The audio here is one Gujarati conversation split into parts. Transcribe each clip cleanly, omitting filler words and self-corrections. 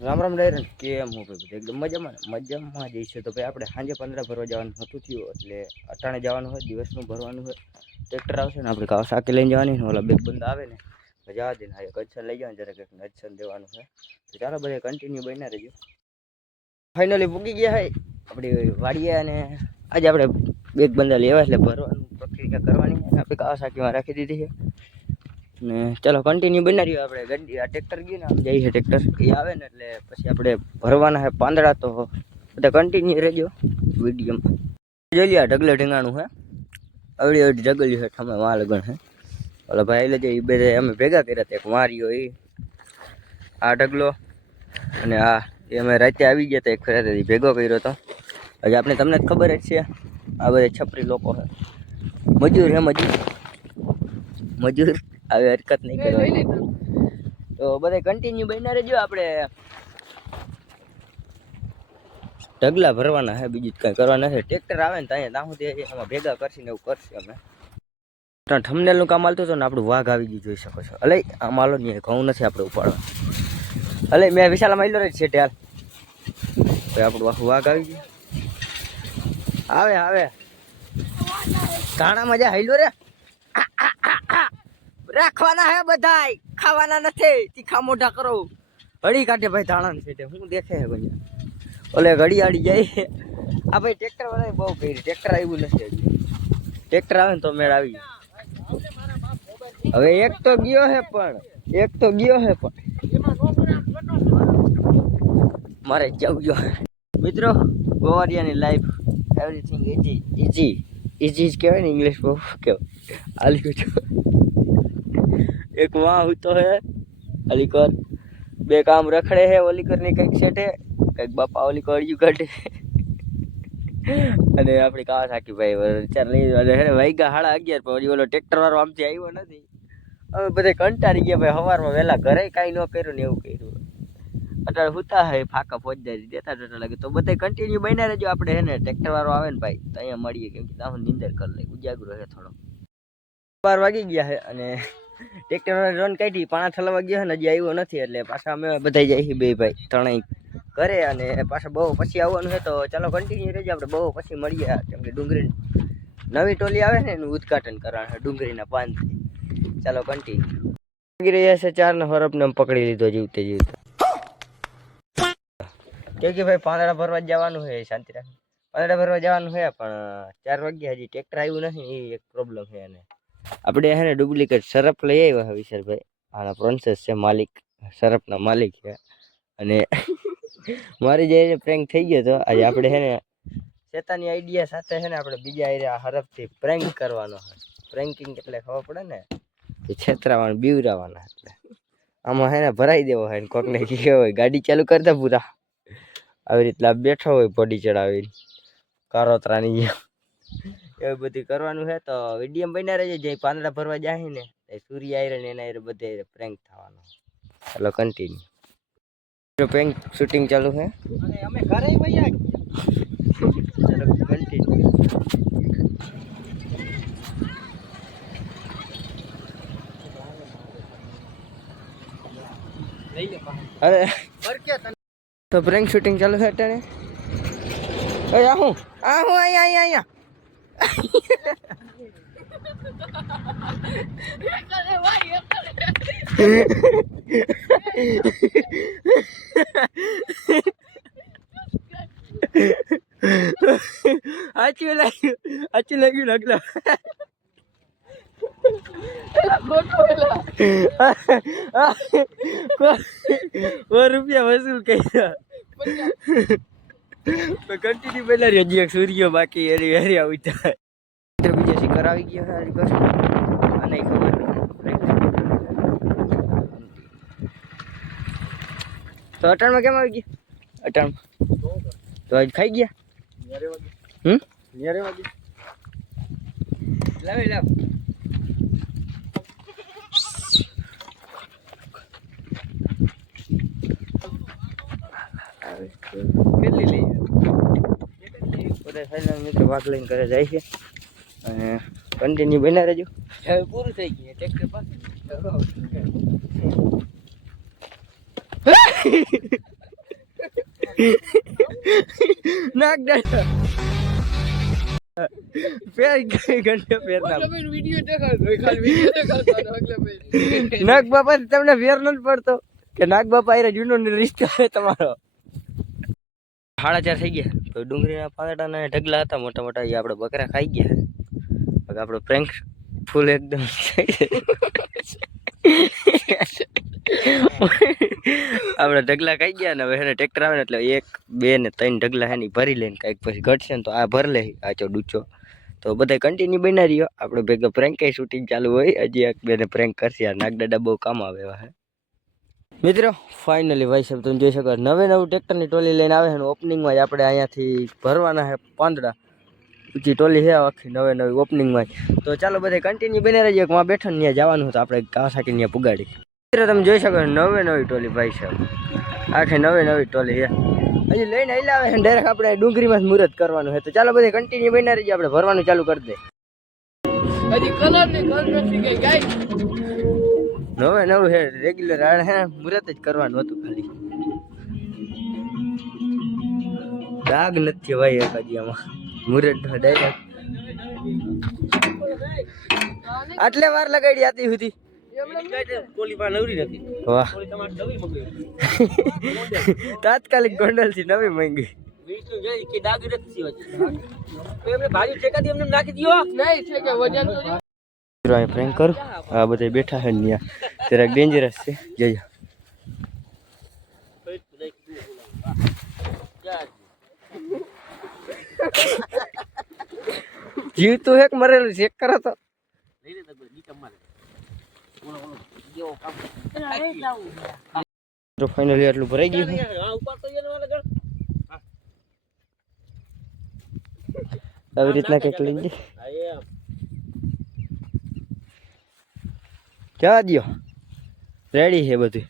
રામ રામ ડાયરન કેમ હો ભાઈ એકદમ મજામાં જઈશું તો ભાઈ આપણે સાંજે 15 ભરવા જવાનું હતું થયું એટલે અટાણે જવાનું હોય દિવસનું ભરવાનું હોય ટ્રેક્ટર આવશે ને આપણે કાવ સાકી લઈને જવાની ને ઓલા બે બંદા આવે ને જવા દે ને કચ્છન લઈ જવાનું જરાક કચ્છન દેવાનું હોય તો ચાલો બધા કન્ટિન્યુ બન્યા રહેજો ફાઇનલી પૂગી ગયા હોય આપણી વાડીએ અને આજે આપણે બે બંદા લેવા એટલે ભરવાનું પ્રક્રિયા કરવાની આપણે કાવ સાકીમાં રાખી દીધી છે ને ચાલો કન્ટિન્યુ બના રહ્યો આપણે ગાડી આ ટ્રેક્ટર ગયું ને આમ જાય છે ટ્રેક્ટર એ આવે ને એટલે પછી આપણે ભરવાના છે પાંદડા તો બધા કન્ટિન્યુ રહેજો વિડીયોમાં જોઈ લે ઢગલે ઢીંગાણું હે અવડી અવડી ઢગલ્યું છે ઠમે વાં લગણ હે ઓલા ભાઈ એટલે એ બે અમે ભેગા કર્યા હતા એક માર્યો એ આ ઢગલો અને આ એ અમે રાતે આવી ગયા હતા એક ફેરાથી ભેગો કર્યો હતો હજી આપણે તમને જ ખબર જ છે આ બધા છપરી લોકો છે મજૂર હે મજૂર આવી હરકત નહીં કરવાની તો બધા કન્ટિન્યુ બન્યા રહેજો આપણે ઢગલા ભરવાના છે બીજું જ કાંઈ કરવાના છે ટ્રેક્ટર આવે ને ત્યાં સુધી આમાં ભેગા કરશે ને એવું કરશે અમે થંબનેલનું કામ હાલતું હતું ને આપણું વાઘ આવી ગયું જોઈ શકો છો અલે આ માલો નહીં ઘઉં નથી આપણે ઉપાડવા અલે મેં વિશાલા માયલો રે છે હાલ આપણું આખું વાઘ આવી ગયું આવે ઘાણા મજા હાઈલો રે રાખવાના હે બધાય ખાવાના નથી તીખા મોઢા કરો હળી કાઢે ભાઈ ધાણા છે હું દેખે હે ભાઈ ઓલે ઘડી આડી જાય આ ભાઈ ટ્રેક્ટર વાળા બહુ કરી ટ્રેક્ટર આવ્યું નથી ટ્રેક્ટર આવે ને તો મેળ આવી હવે એક તો ગયો હે પણ મારે જવું ગયો મિત્રો ગોવારિયાની લાઈફ એવરીથિંગ ઇઝી જ કહેવાય ને ઇંગ્લિશ બહુ કહેવાય આલ્યું છું એક वहाँ होतो है अलीकर बे काम रखड़े है ओलीकर ने कईक सेट है कईक बापा ओलीकर अड़िયું કાઢે અને આપણી કાવા સાકી ભાઈ ચાર લઈ હે વાગ્યા 11:30 પછી ઓલો ટ્રેક્ટર વાળો આમથી આવ્યો નથી હવે બધે કંટાળી ગયા ભાઈ સવારમાં વહેલા ઘરે કાંઈ ન કર્યું ને એવું કર્યું અત્યારે હુતા હે ફાકા પહોંચી દેતા લાગે તો બધા કન્ટિન્યુ બન્યા રહેજો આપણે હે ને ટ્રેક્ટર વાળો આવે ને ભાઈ તો અહીંયા મળીએ કેમ કે તાહું નીંદર કરી લઈ ઉજાગરો હે થોડો 12 વાગી ગયા છે અને ટ્રેક્ટર રન કાઢી 5:30 વાગ્યા છે ને હજી આવ્યો નથી એટલે પાછા અમે બધા જઈએ બે ભાઈ ત્રણેય કરે અને પાછા બહુ પછી આવવાનું છે તો ચાલો કન્ટિન્યુ રહેજો આપણે બહુ પછી મળીએ કેમ કે ડુંગળી નવી ટોલી આવે ને એનું ઉદ્ઘાટન કરવાનું છે ડુંગળીના પાનથી ચાલો કન્ટિન્યુ લાગી રહ્યા છે 4 ને હરપને પકડી લીધો જીવતે કે ભાઈ પાંદડા ભરવા જવાનું છે શાંતિ રાખી પાંદડા ભરવા જવાનું છે પણ 4 વાગ્યા હજી ટ્રેક્ટર આવ્યું નથી એ એક પ્રોબ્લેમ છે એને આપણે હે ને ડુપ્લિકેટ સરફ લઈ આવ્યા વિશાલભાઈ આના પ્રોસેસ છે માલિક સરફના માલિક છે અને મારી જે પ્રેન્ક થઈ ગયો તો આજે આપણે છે ને શેતાની આઈડિયા સાથે છે ને આપણે બીજા એરિયા હરફથી પ્રેન્ક કરવાનો હોય પ્રેન્કિંગ એટલે ખબર પડે ને કે છેતરાવાનું બીવરાવાના એટલે આમાં છે ને ભરાઈ દેવો હોય ને કોકને કહેવાય હોય ગાડી ચાલુ કરતા પૂરા આવી રીતના બેઠો હોય બોડી ચડાવીને કારોતરાની એવું બધું કરવાનું છે તો વિડીયો બન્યા રહેજો જે પાંદડા ભરવા જાય ને એ સૂર્ય આયરન એના આયરે બધે પ્રેન્ક થવાનો ચાલો કન્ટિન્યુ પ્રેન્ક શૂટિંગ ચાલુ છે અને અમે ઘરે વયા ચાલો કન્ટિન્યુ અરે તો પ્રેન્ક શૂટિંગ ચાલુ છે અત્યારે આહું અહીંયા આચું લાગ્યું લગલા રૂપિયા વસૂલ કર્યા કન્ટિન્યુ પેલા હજી એક સૂર્ય બાકી એની હેરિયા ઉઠા બીજા શિકાર આવી ગયો છે અને ખબર તો અટાણમાં કેમ આવી ગયા અટાણમાં તો આજ ખાઈ ગયા લાવ કેટલી લઈ બધા મિત્રો ભાગ લઈને ઘરે જાય છે અને કન્ટિન્યુ બના રહેજો હવે પૂરું થઈ ગયું ટ્રેક્ટર પાસે નાક દાડા ફેર ઘંટે ફેર નાગ બાપા તમને ફેર નથી પડતો કે નાગ બાપા એ જૂનો રિશ્તો છે તમારો 4:30 થઈ ગયા તો ડુંગળીના પાંદડાના ઢગલા હતા મોટા મોટા એ આપણે બકરા ખાઈ ગયા હવે આપણો પ્રેન્ક ફૂલ એકદમ આપણે ઢગલા ખાઈ ગયા ને હવે એને ટ્રેક્ટર આવે ને એટલે 1 2 ને 3 ઢગલા હે ને ભરી લઈને કાંઈક પછી ઘટશે ને તો આ ભર લે આચો ડૂચો તો બધા કન્ટિન્યુ બના રહ્યો આપણે ભેગા પ્રેન્ક શૂટિંગ ચાલુ હોય હજી 1 2 ને પ્રેન્ક કરશે યાર નાગદાડા બહુ કામ આવે એવા હે મિત્રો ફાઇનલી ભાઈ સાહેબ તમે જોઈ શકો નવું ટ્રેક્ટરની ટોલી લઈને આવે છે ઓપનિંગમાં જ આપણે અહીંયાથી ભરવાના છે પાંદડા ઊંચી ટોલી છે આખી નવી ઓપનિંગમાં તો ચાલો બધા કન્ટિન્યુ બને રહેજો કે માં બેઠો ને ત્યાં જવાનું તો આપણે કાસાકી ત્યાં પુગાડી મિત્રો તમે જોઈ શકો નવી ટોલી ભાઈ સાહેબ આખી નવી ટોલી છે હજી લઈને આવે છે ડાયરેક્ટ આપણે ડુંગળીમાં જ મુહૂર્ત કરવાનું છે તો ચાલો બધા કન્ટિન્યુ બને રહેજો આપણે ભરવાનું ચાલુ કરી દે હજી કલર નથી ગઈ ગાઈસ નવું છે રેગ્યુલર આડ હે મુહૂર્ત જ કરવાનું હતું ખાલી દાગ નથી ભાઈ એકાદી આમાં મુહૂર્ત ડાયરેક્ટ આટલે વાર લગાડી આતી હતી વાહ તાત્કાલિક ગોંડલ થી નવી માંગી પ્રેન્ક કરું આ બધા બેઠા છે ત્યાં જરાક ડેન્જરસ છે જજો જીવતું એક મરેલું ચેક કરો તો ફાઇનલી આટલું ભરાઈ ગયું આવી રીતના કંઈક લઈ જઈએ ક્યાં દો રેડી છે બધું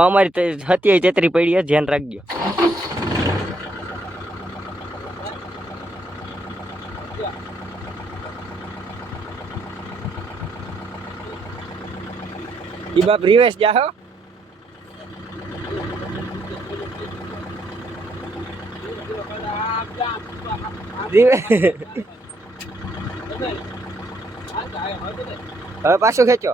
અમારી 33 પડી ધ્યાન રાખજો ઈ બાપ રિવેશ જાહો હવે પાછું ખેંચો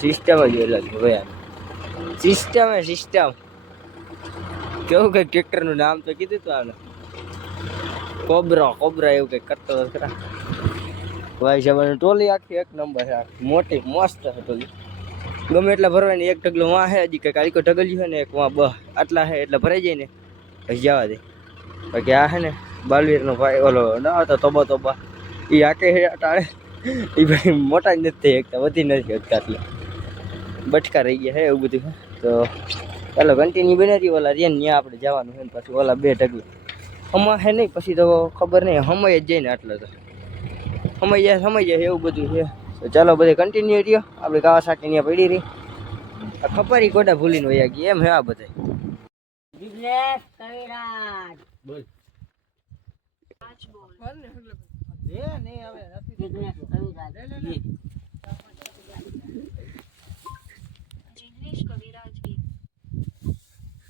સિસ્ટમ જ અલગ ભાઈ સિસ્ટમ કેવું કઈ ટ્રેક્ટર નું નામ તો કીધું તું આને કોબરા એવું કઈ કરતો ખરા ભાઈ સાહેબ ટોલી આખી 1 નંબર છે મોટી મસ્ત છે ટોલી ગમે એટલા ભરવાની એક ઢગલો વાં છે હજી કઈ કાળીકો ઢગલ્યું છે ને એક વાં આટલા છે એટલે ભરાઈ જાય ને પછી જવા દે બાકી આ છે ને બાલવીર નો ભાઈ ઓલો ના હતો તોબા એ આકે છે ટાળે એ ભાઈ મોટા જ નથી થઈ શકતા વધી નથી શકતા એટલે બટકા રહી ગયા છે એવું બધું તો ચાલો કન્ટિન્યુ બનાવી ઓલા રેન ત્યાં આપણે જવાનું છે ને પછી ઓલા 2 ઢગલા હમા છે નહીં પછી તો ખબર નહીં હમાય જ જાય ને આટલો તો સમય જાય એવું બધું છે તો ચાલો બધે કન્ટિન્યુ રહ્યો આપણે કાવાસાકી ત્યાં પડી રહી આ ખપરી ગોડા ભૂલીને વયા ગયા એમ હે આ બધા બિઝનેસ કવિરાજ બોલ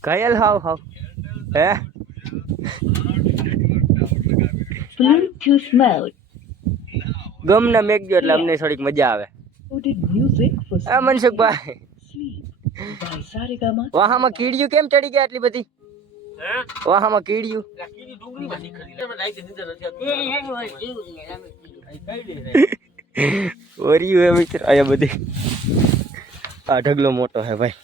ઘાયલ હાવ હે Bluetooth mode. ગમના મેક ગયો એટલે અમને થોડીક મજા આવે આ મનસુખભાઈ વાહામાં કીડિયું કેમ ચડી ગયા આટલી બધી વાહામાં કીડિયું ઓરિયું હે મિત્ર આયા બધી આ ઢગલો મોટો હે ભાઈ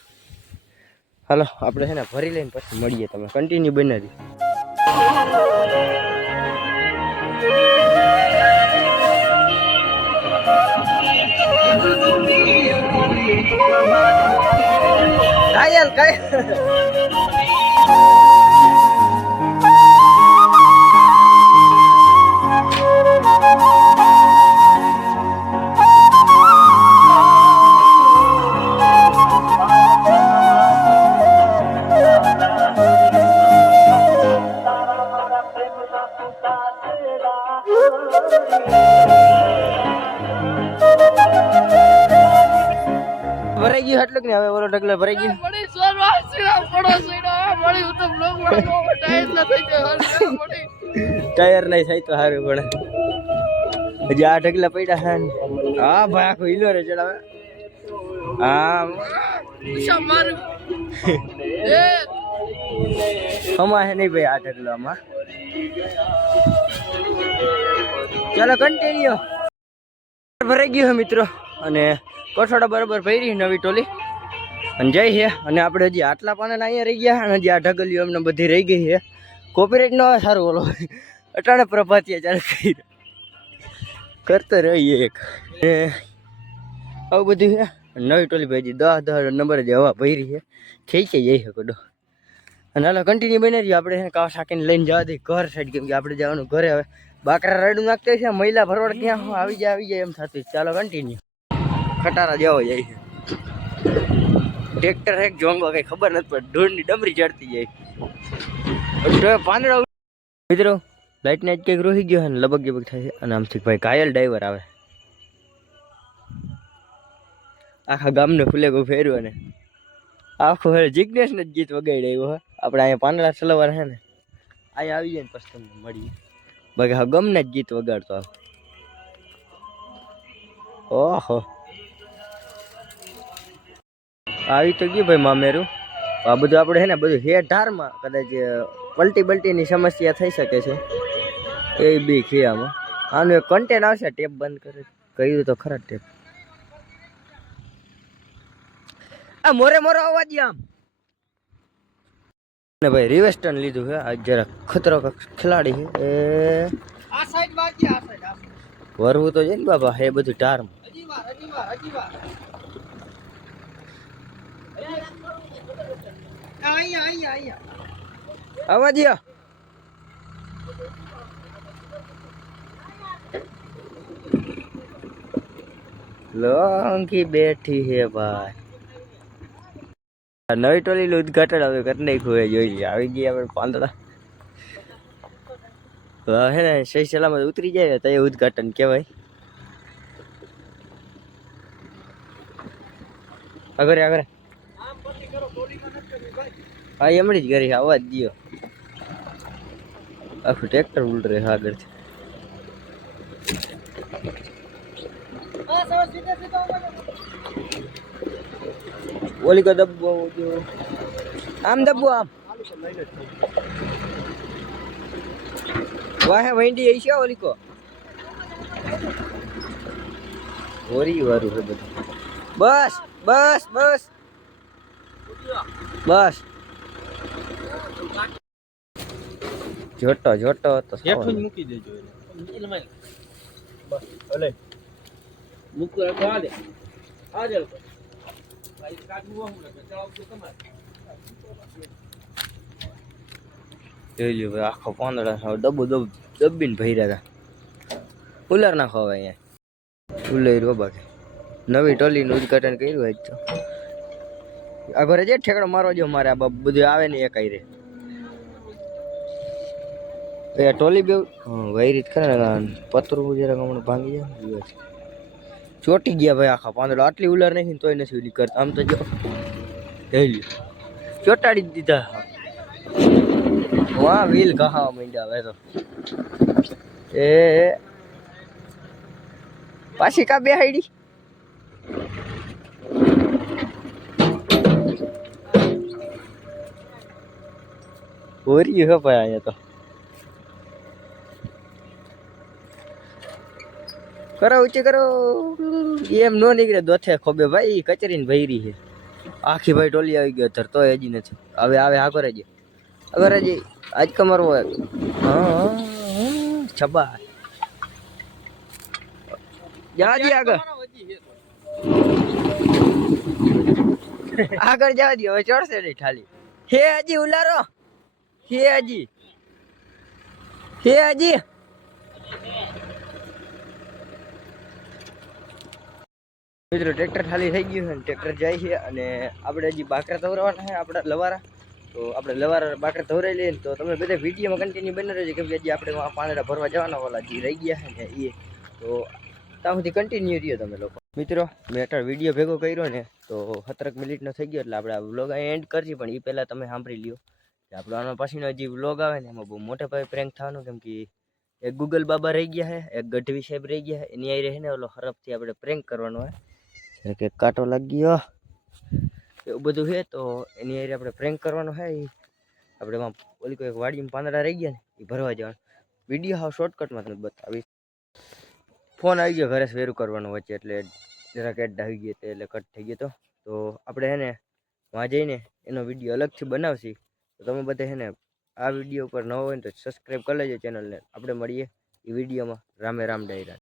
હાલો આપણે છે ને ભરી લઈને પછી મળીએ તમે કન્ટિન્યુ બનાવી ઘાયલ ગયું એટલું ને હવે ઓલો ઢગલો ભરાઈ ગયો મળી સોરવા સિરા પડો સિરા મળી હું તો બ્લોગ વાળો ટાઈમ ના થઈ જાય મળી ટાયર નહીં થાય તો સારું પડે હજી આ ઢગલા પડ્યા છે હા ભાઈ આખો હિલો રે ચડાવે હા ઈશા મારું એ હમા હે નહીં ભાઈ આ ઢગલામાં ચાલો કન્ટિન્યુ ભરાઈ ગયું છે મિત્રો અને કોઠોડા બરાબર ભરી નવી ટોલી અને જઈ છે અને આપણે હજી આટલા પાના અહીંયા રહી ગયા અને હજી આ ઢગલીઓ અમને બધી રહી ગઈ છે કોપીરાઇટ ન હોય સારું ઓલો અટાણે પ્રભાતિયા ચાલુ કરી કરતો રહીએ એક ને આવું બધું છે નવી ટોલી ભાઈ 10 નંબર જ હવા ભરી છે થઈ છે જઈ શકો ડો અને હાલો કન્ટિન્યુ બની રહ્યું આપણે કાવા શાકીને લઈને જવા દઈએ ઘર સાઈડ કેમ કે આપણે જવાનું ઘરે હવે બાકરા રાડું નાખતા છે મહિલા ભરવાડ ક્યાં આવી જાય એમ થતું ચાલો કન્ટિન્યુ ખટારા જેવો જાય છે ટ્રેક્ટર એક જોંગો કઈ ખબર નથી પડતી ઢોરની ડમરી ચડતી જાય પાંદડા મિત્રો લાઈટ ને જ કંઈક રોહી ગયો ને લબક જબક થાય છે અને આમથી ભાઈ કાયલ ડ્રાઈવર આવે આખા ગામને ફૂલે ગો ફેર્યું અને આખું હવે જિજ્ઞેશ ને જ ગીત વગાડી આવ્યો હે આપણે અહીંયા પાંદડા સલવાર છે ને અહીંયા આવી જાય ને પછી તમને મળીએ બાકી હા ગમને જ ગીત વગાડતો આવે ઓહો આવી તો ગયું ભાઈ મામેરું આ બધું આપણે છે ને બધું હે ધારમાં કદાચ પલટી બલ્ટીની સમસ્યા થઈ શકે છે એ બી છે આમાં આનું એક કન્ટેન આવશે ટેપ બંધ કરે કહ્યું તો ખરા ટેપ આ મોરે મોરો અવાજ આમ ને ભાઈ રિવર્સ ટર્ન લીધું છે આ જરા ખતરો ખેલાડી છે એ આ સાઈડ વાજી આ સાઈડ વરવું તો છે ને બાબા એ બધું ધારમાં હજી વાર અહીંયા અવાજ લોંકી બેઠી હે ભાઈ નવી ટોલી ઉદઘાટન હવે કરી નાખ્યું જોઈ લે આવી ગયા આપણે પાંદડા હે ને સહી સલામત ઉતરી જાય તો એ ઉદઘાટન કહેવાય આગળ આગળ હા એમડી જ કરી અવાજ દિયો આખું ટ્રેક્ટર ઉલટે આગળથી ઓલી કો દબવો જો આમ દબવો આમ વાહે વંડી આઈ છે ઓલી કો ઓરી વારું છે બધું બસ બસ બસ બસ જોટો જોટો તો હેઠું જ મૂકી દેજો એને બસ ભલે મૂકવા આ દે આ દે ભાઈ કાઢવું હું ને ચલાવ તો તમારે જોઈ લ્યો ભાઈ આખો પાંદડા ડબ્બો દબીને ભર્યા હતા ઉલર નાખો હવે અહીંયા ઉલર બાકી નવી ટોલીનું ઉદઘાટન કર્યું આજ તો આ ઘરે જે ઠેકડો મારો જો મારે આ બધું આવે ને એક આઈ રે એ ટોલી બે વહી રીત કરે ને પતરું જરા હમણાં ભાંગી જાય ચોટી ગયા ભાઈ આખા પાંદડા આટલી ઉલર નહીં તોય નથી ઓલી કરતા આમ તો જો જોઈ લ્યો ચોટાડી જ દીધા વાહ વ્હીલ કહાવા માંડ્યા હવે તો એ પાછી કા બે હાઈડી ઓરી હે ભાઈ અહીંયા તો કરો ઊંચી કરો એમ નો નીકળે દોથે ખોબે ભાઈ કચરીને ભૈરી છે આખી ભાઈ ટોલી આવી ગયો ધરતો હજી નથી હવે આવે આગળ હજી અગર હજી આજ કમર હોય હા છબા જાજી આગળ આગળ જવા દો હવે ચડશે નહીં ખાલી હે હજી ઉલારો હે હજી મિત્રો ટ્રેક્ટર ખાલી થઈ ગયું છે ને ટ્રેક્ટર જાય છે અને આપણે હજી બાકરા તવરાવાના છે આપણા લવારા તો આપણે લવારા બાકરા તવરાઈ લઈએ તો તમે બધા વિડીયોમાં કન્ટિન્યુ બની રહેજો કેમ કે હજી આપણે પાંદડા ભરવા જવાના વાલા જે રહી ગયા છે ને એ તો ત્યાં સુધી કન્ટિન્યુ રહ્યો તમે લોકો મિત્રો મેં અત્યારે વિડીયો ભેગો કર્યો ને તો 17 મિનિટનો થઈ ગયો એટલે આપણે આ વ્લોગ અહીં એન્ડ કરજી, પણ એ પહેલાં તમે સાંભળી લ્યો કે આપણો આનો પછીનો જે વ્લોગ આવે ને એમાં બહુ મોટા પાયે પ્રેન્ક થવાનું, કેમ કે એક ગૂગલ બાબા રહી ગયા છે, એક ગઢવી સાહેબ રહી ગયા છે, એની આઈ રહે ને ઓલો હરફથી આપણે પ્રેન્ક કરવાનો હોય કે કાંટો લાગી ગયો એવું બધું છે. તો એની આઈ આપણે પ્રેન્ક કરવાનો છે. આપણે એમાં ઓલી કોઈ વાડીમાં પાંદડા રહી ગયા ને એ ભરવા જવાનું. વિડીયો હાવ શોર્ટકટમાં તમને બતાવીશ. ફોન આવી ગયો ઘરે વેરું કરવાનું વચ્ચે એટલે જરાક એડ આવી ગયો એટલે કટ થઈ ગયો. તો આપણે હે ને વहाँ જઈને એનો વિડીયો અલગથી બનાવશી. તો તમે બધા હે ને આ વિડીયો ઉપર ન હોય ને તો સબસ્ક્રાઈબ કરી લેજો ચેનલને. આપણે મળીએ એ વિડીયોમાં. રામે રામ ડાયરા.